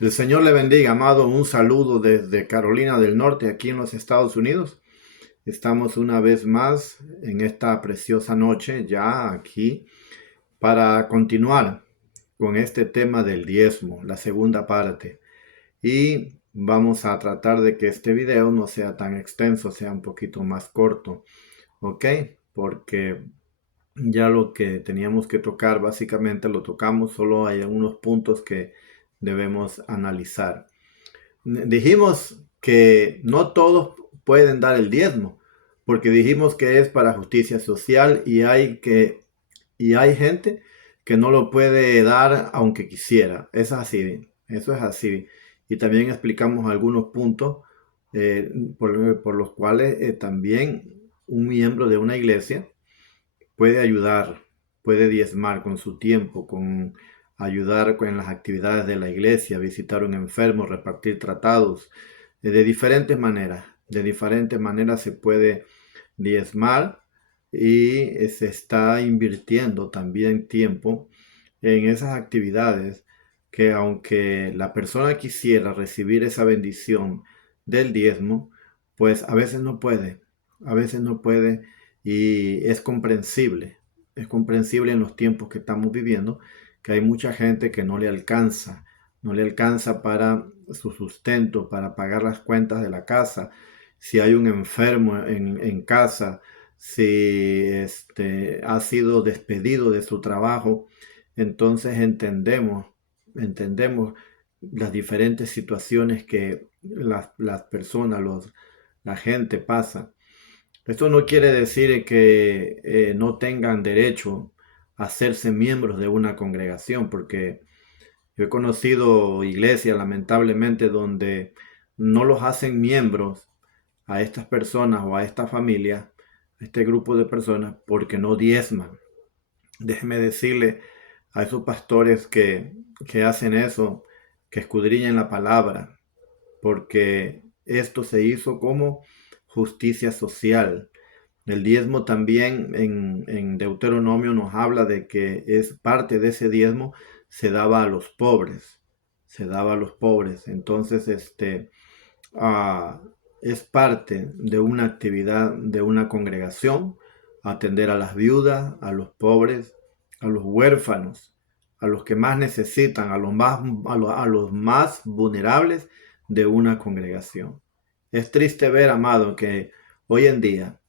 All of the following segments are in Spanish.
El Señor le bendiga, amado. Un saludo desde Carolina del Norte, aquí en los Estados Unidos. Estamos una vez más en esta preciosa noche, ya aquí, para continuar con este tema del diezmo, la segunda parte. Y vamos a tratar de que este video no sea tan extenso, sea un poquito más corto, ¿ok? Porque ya lo que teníamos que tocar básicamente lo tocamos, solo hay algunos puntos que debemos analizar. Dijimos que no todos pueden dar el diezmo, porque dijimos que es para justicia social y hay gente que no lo puede dar aunque quisiera. Es así, eso es así. Y también explicamos algunos puntos por los cuales también un miembro de una iglesia puede ayudar, puede diezmar con su tiempo, con ayudar con las actividades de la iglesia, visitar un enfermo, repartir tratados, de diferentes maneras se puede diezmar y se está invirtiendo también tiempo en esas actividades que aunque la persona quisiera recibir esa bendición del diezmo, pues a veces no puede y es comprensible en los tiempos que estamos viviendo que hay mucha gente que no le alcanza para su sustento, para pagar las cuentas de la casa, si hay un enfermo en casa, si ha sido despedido de su trabajo, entonces entendemos las diferentes situaciones que las personas, la gente pasa. Esto no quiere decir que no tengan derecho a hacerse miembros de una congregación, porque yo he conocido iglesias, lamentablemente, donde no los hacen miembros a estas personas o a esta familia, a este grupo de personas, porque no diezman. Déjeme decirle a esos pastores que hacen eso, que escudriñen la palabra, porque esto se hizo como justicia social. El diezmo también en Deuteronomio nos habla de que es parte de ese diezmo se daba a los pobres, se daba a los pobres. Entonces, ah, es parte de una actividad de una congregación, atender a las viudas, a los pobres, a los huérfanos, a los que más necesitan, a los más vulnerables de una congregación. Es triste ver, amado, que hoy en día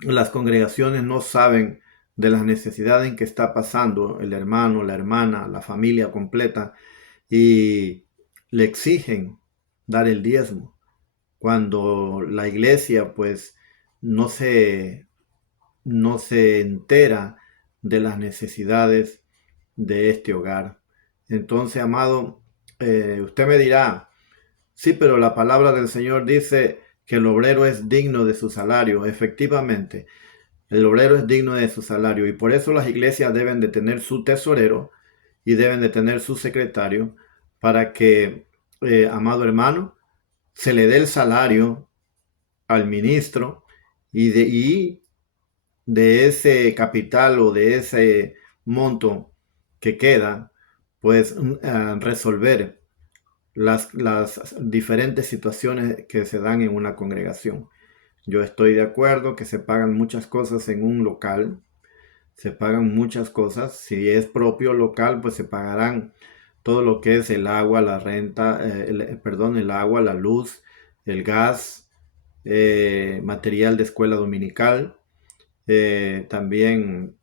las congregaciones no saben de las necesidades en que está pasando el hermano, la hermana, la familia completa y le exigen dar el diezmo cuando la iglesia pues no se, no se entera de las necesidades de este hogar. Entonces, amado, usted me dirá, sí, pero la palabra del Señor dice que el obrero es digno de su salario. Efectivamente, el obrero es digno de su salario y por eso las iglesias deben de tener su tesorero y deben de tener su secretario para que, amado hermano, se le dé el salario al ministro y de ese capital o de ese monto que queda, pues resolver las diferentes situaciones que se dan en una congregación. Yo estoy de acuerdo que se pagan muchas cosas en un local, se pagan muchas cosas. Si es propio local, pues se pagarán todo lo que es el agua, la renta, perdón, el agua, la luz, el gas, material de escuela dominical, también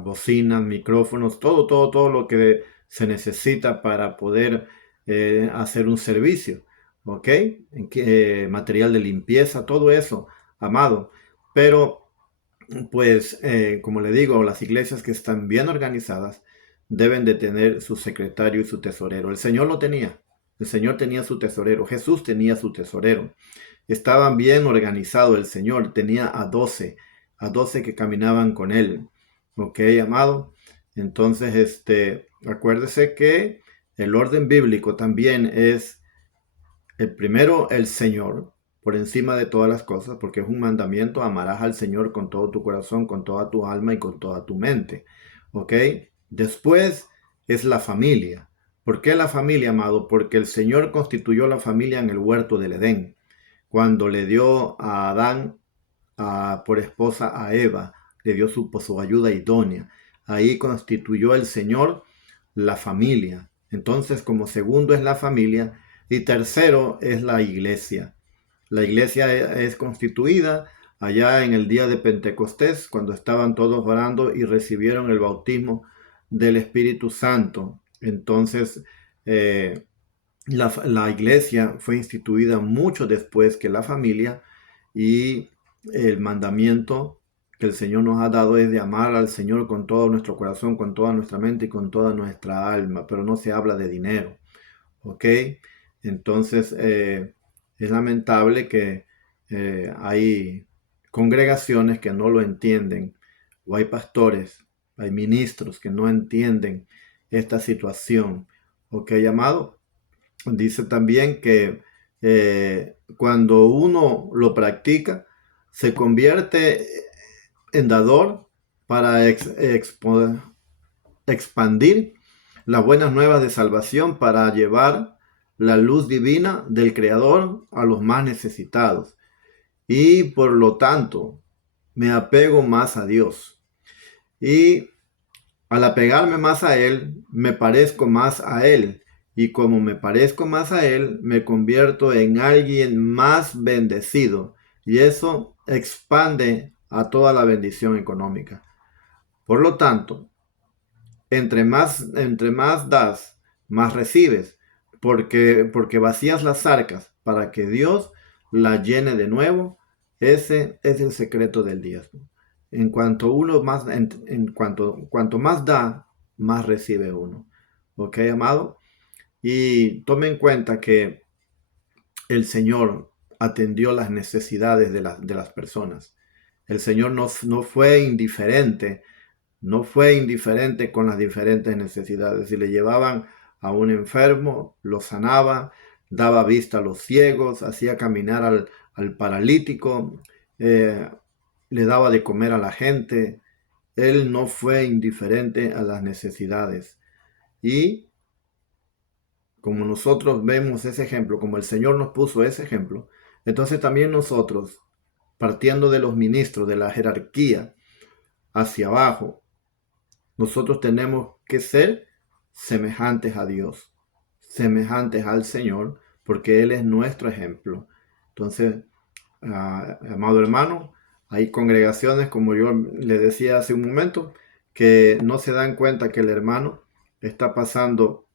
bocinas, micrófonos, todo lo que se necesita para poder hacer un servicio, ¿ok? Material de limpieza, todo eso, amado. Pero pues, como le digo, las iglesias que están bien organizadas deben de tener su secretario y su tesorero. El Señor lo tenía. El Señor tenía su tesorero. Jesús tenía su tesorero. Estaban bien organizado el Señor. Tenía a 12 que caminaban con él. ¿Ok, amado? Entonces, acuérdese que el orden bíblico también es el primero, el Señor, por encima de todas las cosas, porque es un mandamiento, amarás al Señor con todo tu corazón, con toda tu alma y con toda tu mente. ¿Ok? Después es la familia. ¿Por qué la familia, amado? Porque el Señor constituyó la familia en el huerto del Edén, cuando le dio a Adán por esposa a Eva, le dio su ayuda idónea. Ahí constituyó el Señor la familia. Entonces, como segundo es la familia y tercero es la iglesia. La iglesia es constituida allá en el día de Pentecostés, cuando estaban todos orando y recibieron el bautismo del Espíritu Santo. Entonces, eh, la iglesia fue instituida mucho después que la familia, y el mandamiento que el Señor nos ha dado es de amar al Señor con todo nuestro corazón, con toda nuestra mente y con toda nuestra alma, pero no se habla de dinero, ¿ok? Entonces, es lamentable que hay congregaciones que no lo entienden, o hay pastores, hay ministros que no entienden esta situación, ¿ok, amado? Dice también que cuando uno lo practica, se convierte en dador para expandir las buenas nuevas de salvación, para llevar la luz divina del Creador a los más necesitados. Y por lo tanto, me apego más a Dios. Y al apegarme más a Él, me parezco más a Él. Y como me parezco más a Él, me convierto en alguien más bendecido. Y eso expande a toda la bendición económica. Por lo tanto, entre más das, más recibes. Porque vacías las arcas para que Dios la llene de nuevo. Ese es el secreto del diezmo. En cuanto uno más, cuanto más da, más recibe uno. ¿Ok, amado? Y tome en cuenta que el Señor atendió las necesidades de las personas. El Señor no fue indiferente, no fue indiferente con las diferentes necesidades. Si le llevaban a un enfermo, lo sanaba, daba vista a los ciegos, hacía caminar al paralítico, eh, le daba de comer a la gente. Él no fue indiferente a las necesidades. Y como nosotros vemos ese ejemplo, como el Señor nos puso ese ejemplo, entonces también nosotros, partiendo de los ministros, de la jerarquía hacia abajo, nosotros tenemos que ser semejantes a Dios, semejantes al Señor, porque Él es nuestro ejemplo. Entonces, amado hermano, hay congregaciones, como yo le decía hace un momento, que no se dan cuenta que el hermano está pasando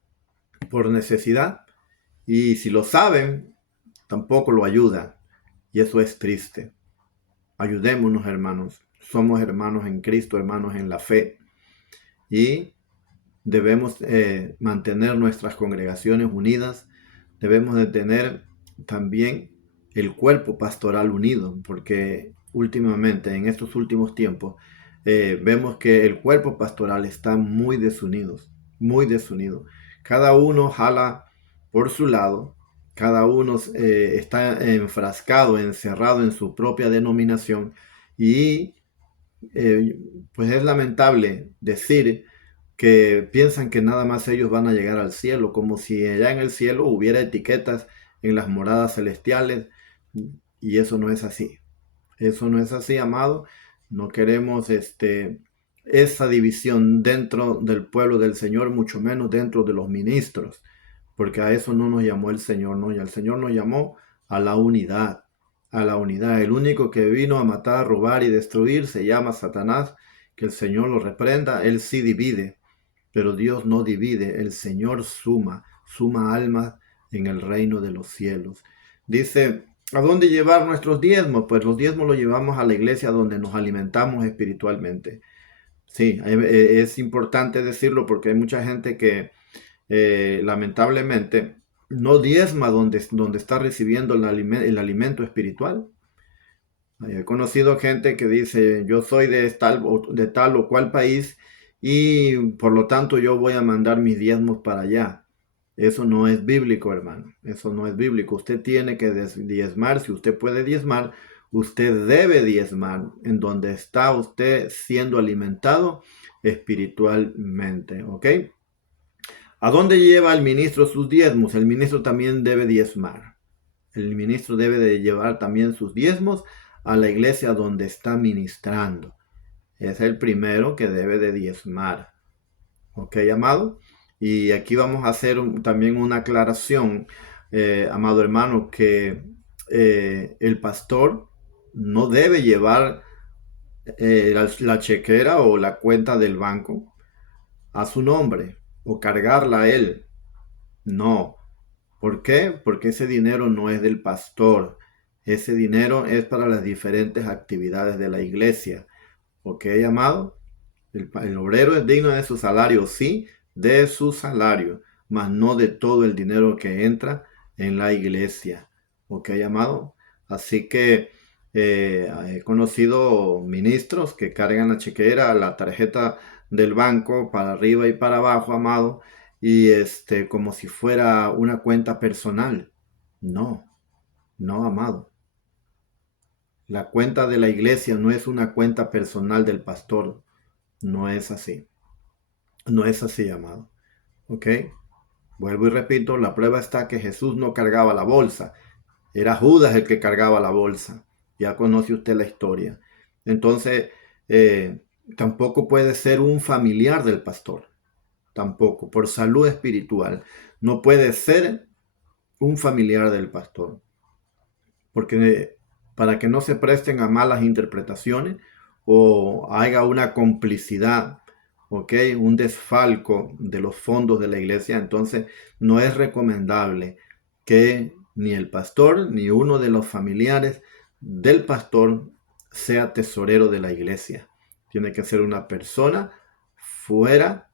por necesidad, y si lo saben, tampoco lo ayudan. Y eso es triste. Ayudémonos, hermanos. Somos hermanos en Cristo, hermanos en la fe. Y debemos mantener nuestras congregaciones unidas. Debemos de tener también el cuerpo pastoral unido, porque últimamente, en estos últimos tiempos, vemos que el cuerpo pastoral está muy desunido, muy desunido. Cada uno jala por su lado, cada uno está enfrascado, encerrado en su propia denominación, y eh, pues es lamentable decir que piensan que nada más ellos van a llegar al cielo, como si allá en el cielo hubiera etiquetas en las moradas celestiales, y eso no es así. Eso no es así, amado. No queremos esa división dentro del pueblo del Señor, mucho menos dentro de los ministros, porque a eso no nos llamó el Señor, ¿no? Y el Señor nos llamó a la unidad, a la unidad. El único que vino a matar, robar y destruir se llama Satanás, que el Señor lo reprenda. Él sí divide, pero Dios no divide. El Señor suma almas en el reino de los cielos. Dice, ¿a dónde llevar nuestros diezmos? Pues los diezmos los llevamos a la iglesia, donde nos alimentamos espiritualmente. Sí, es importante decirlo, porque hay mucha gente que lamentablemente no diezma donde está recibiendo el alimento espiritual. He conocido gente que dice, yo soy de tal o cual país, y por lo tanto yo voy a mandar mis diezmos para allá. Eso no es bíblico, hermano. Eso no es bíblico. Usted tiene que diezmar. Si usted puede diezmar, usted debe diezmar en donde está usted siendo alimentado espiritualmente. ¿Ok? ¿A dónde lleva el ministro sus diezmos? El ministro también debe diezmar. El ministro debe de llevar también sus diezmos a la iglesia donde está ministrando. Es el primero que debe de diezmar. ¿Ok, amado? Y aquí vamos a hacer también una aclaración, amado hermano, que el pastor no debe llevar la chequera o la cuenta del banco a su nombre o cargarla a él. No. ¿Por qué? Porque ese dinero no es del pastor. Ese dinero es para las diferentes actividades de la iglesia. ¿Ok, amado? El obrero es digno de su salario, sí, de su salario, mas no de todo el dinero que entra en la iglesia. ¿Ok, amado? Así que he conocido ministros que cargan la chequera, la tarjeta del banco para arriba y para abajo, amado, y como si fuera una cuenta personal. No, no, amado. La cuenta de la iglesia no es una cuenta personal del pastor. No es así. No es así, amado. ¿Ok? Vuelvo y repito, la prueba está que Jesús no cargaba la bolsa. Era Judas el que cargaba la bolsa. Ya conoce usted la historia. Entonces, eh, tampoco puede ser un familiar del pastor. Tampoco, por salud espiritual. No puede ser un familiar del pastor. Porque para que no se presten a malas interpretaciones o haya una complicidad, ¿ok? Un desfalco de los fondos de la iglesia, entonces no es recomendable que ni el pastor ni uno de los familiares del pastor sea tesorero de la iglesia. Tiene que ser una persona fuera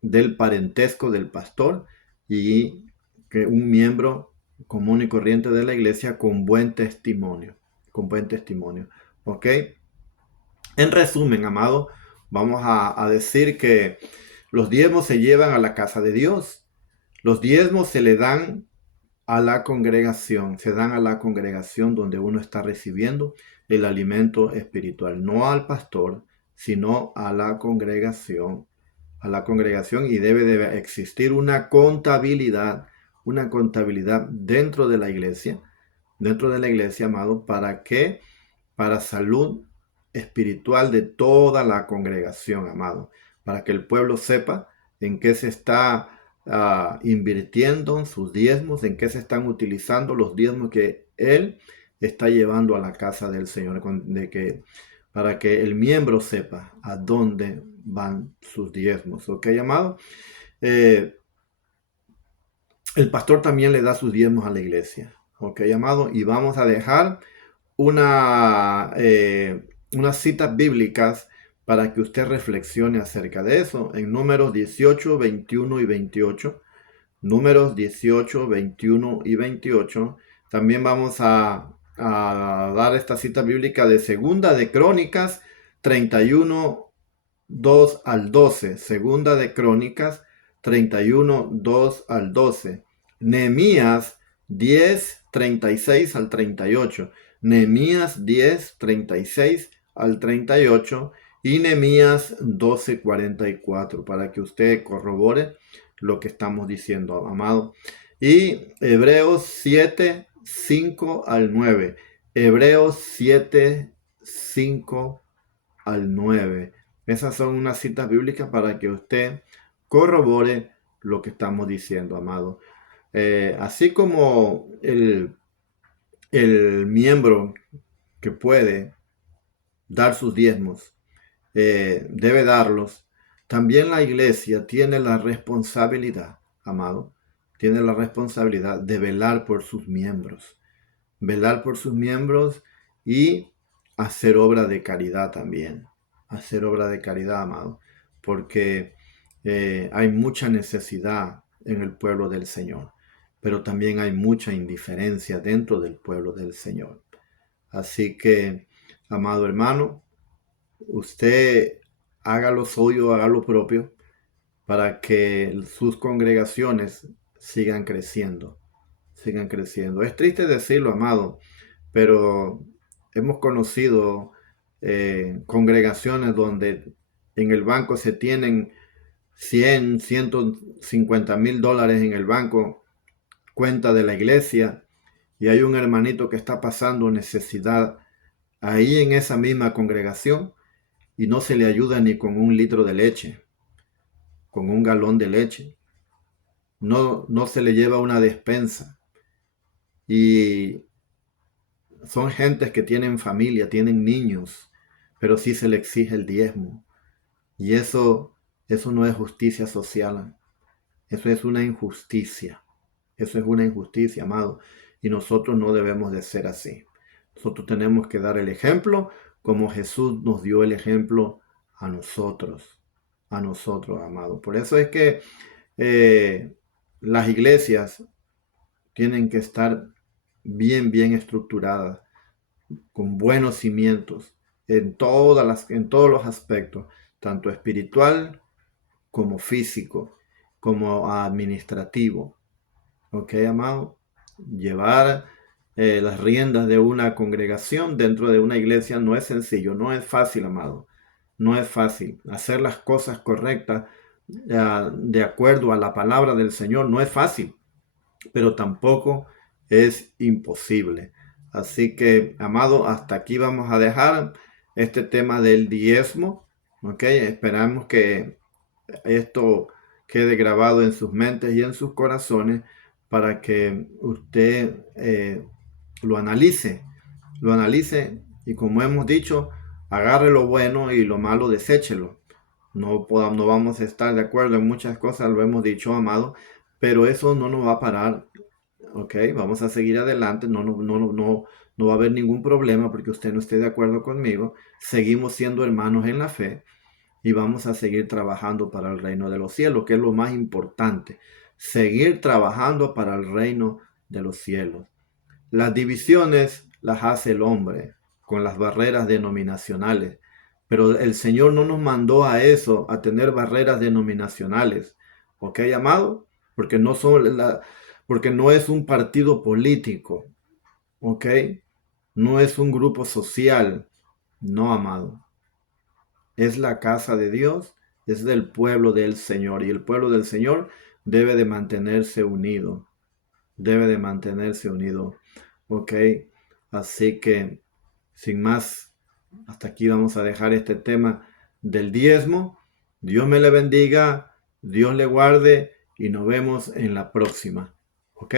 del parentesco del pastor y que un miembro común y corriente de la iglesia con buen testimonio, con buen testimonio. ¿Ok? En resumen, amado, vamos a decir que los diezmos se llevan a la casa de Dios. Los diezmos se le dan a la congregación, se dan a la congregación donde uno está recibiendo el alimento espiritual, no al pastor, sino a la congregación y debe de existir una contabilidad dentro de la iglesia, amado, ¿para qué? Para salud espiritual de toda la congregación, amado, para que el pueblo sepa en qué se está invirtiendo sus diezmos, en qué se están utilizando los diezmos que él está llevando a la casa del Señor, para que el miembro sepa a dónde van sus diezmos. ¿Ok, amado? Eh, el pastor también le da sus diezmos a la iglesia. ¿Ok, amado? Y vamos a dejar unas citas bíblicas para que usted reflexione acerca de eso. En Números 18, 21 y 28. Números 18, 21 y 28. También vamos a dar esta cita bíblica de Segunda de Crónicas 31, 2 al 12. Segunda de Crónicas 31, 2 al 12. Nehemías 10, 36 al 38. Nehemías 10, 36 al 38 y Nehemías 12, 44, para que usted corrobore lo que estamos diciendo, amado. Y Hebreos 7, 5 al 9. Hebreos 7, 5 al 9. Esas son unas citas bíblicas para que usted corrobore lo que estamos diciendo, amado. Así como el miembro que puede dar sus diezmos debe darlos, también la iglesia tiene la responsabilidad, amado, tiene la responsabilidad de velar por sus miembros. Velar por sus miembros y hacer obra de caridad también. Hacer obra de caridad, amado. Porque hay mucha necesidad en el pueblo del Señor. Pero también hay mucha indiferencia dentro del pueblo del Señor. Así que, amado hermano, usted haga lo suyo, haga lo propio, para que sus congregaciones sigan creciendo. Sigan creciendo. Es triste decirlo, amado, pero hemos conocido congregaciones donde en el banco se tienen 100, $150,000 en el banco, cuenta de la iglesia, y hay un hermanito que está pasando necesidad ahí en esa misma congregación y no se le ayuda ni con 1 litro de leche, con 1 galón de leche. No se le lleva una despensa. Y son gentes que tienen familia, tienen niños, pero sí se le exige el diezmo. Y eso no es justicia social. Eso es una injusticia. Eso es una injusticia, amado. Y nosotros no debemos de ser así. Nosotros tenemos que dar el ejemplo como Jesús nos dio el ejemplo a nosotros, amado. Por eso es que las iglesias tienen que estar bien estructuradas, con buenos cimientos en todos los aspectos, tanto espiritual como físico, como administrativo. ¿Ok, amado? Llevar las riendas de una congregación dentro de una iglesia no es sencillo, no es fácil, amado. No es fácil. Hacer las cosas correctas de acuerdo a la palabra del Señor no es fácil, pero tampoco es imposible. Así que, amado, hasta aquí vamos a dejar este tema del diezmo. ¿Ok? Esperamos que esto quede grabado en sus mentes y en sus corazones para que usted lo analice y, como hemos dicho, agarre lo bueno y lo malo deséchelo. No vamos a estar de acuerdo en muchas cosas, lo hemos dicho, amado, pero eso no nos va a parar. Ok, vamos a seguir adelante, no va a haber ningún problema porque usted no esté de acuerdo conmigo. Seguimos siendo hermanos en la fe y vamos a seguir trabajando para el reino de los cielos, que es lo más importante. Seguir trabajando para el reino de los cielos. Las divisiones las hace el hombre con las barreras denominacionales, pero el Señor no nos mandó a eso, a tener barreras denominacionales. ¿Ok, amado? Porque porque no es un partido político. ¿Ok? No es un grupo social. No, amado. Es la casa de Dios, es del pueblo del Señor, y el pueblo del Señor debe de mantenerse unido. Debe de mantenerse unido. ¿Ok? Así que, sin más, hasta aquí vamos a dejar este tema del diezmo. Dios me le bendiga, Dios le guarde y nos vemos en la próxima. ¿Ok?